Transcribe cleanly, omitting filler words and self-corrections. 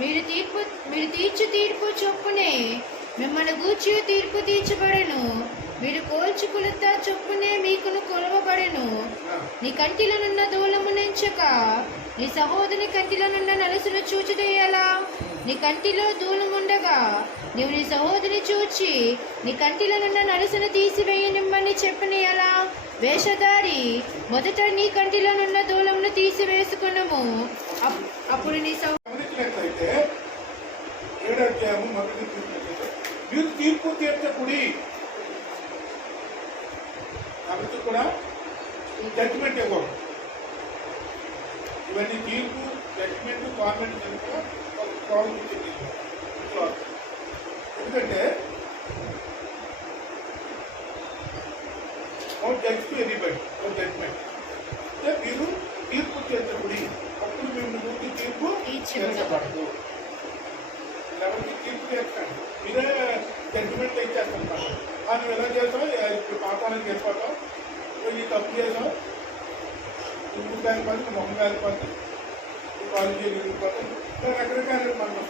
మీరు తీర్చు తీర్పు చొప్పునే మిమ్మల్ని గూర్చి తీర్పు తీర్చబడెను. మీరు కోల్చు కొలత చొప్పునే మీకును కొలవబడెను. నీ కంటిలోనున్న దూలము నెంచక నీ సహోదరుని కంటిలోనున్న నలుసును చూచుదేయాలా? నీ కంటిలో దూలముండగా నీవు నీ సహోదరిని చూచి నీ కంటిలోనున్న నలుసును తీసివేయనిమ్మని చెప్పనేయాలా? వేషధారి, మొదట నీ కంటిలోనున్న దూలమును తీసివేసుకున్నాము, అప్పుడు నీ గమనించినట్లయితే 7వ అధ్యాయము మొదటి మీరు తీర్పు తీర్చకుడి. కాబట్టి కూడా జడ్జిమెంట్ ఇవ్వకూడదు. ఇవన్నీ తీర్పు, జడ్జిమెంట్, గవర్నమెంట్ కూడా ఒక ప్రాబ్లం ఎందుకంటే జడ్జ్ ఎనీబడి జడ్జిమెంట్ అంటే మీరు తీర్పు తీర్చకుడి, అప్పుడు మేము గురించి తీర్పు తీర్చబడదు. ఎవరికి తీర్పు తీర్చండి, మీరే జడ్జిమెంట్ ఇచ్చేస్తుంటారు. నువ్వు ఎలా చేస్తావు, ఇప్పుడు పాతానికి వెళ్ళిపోతావు, నువ్వు ఈ తప్పు చేసావు, నువ్వు కాలిపోతుంది, మొహం కాలిపోతుంది, నువ్వు కాలేజీ వెళ్ళిపోతావు, రకరకాల మనకు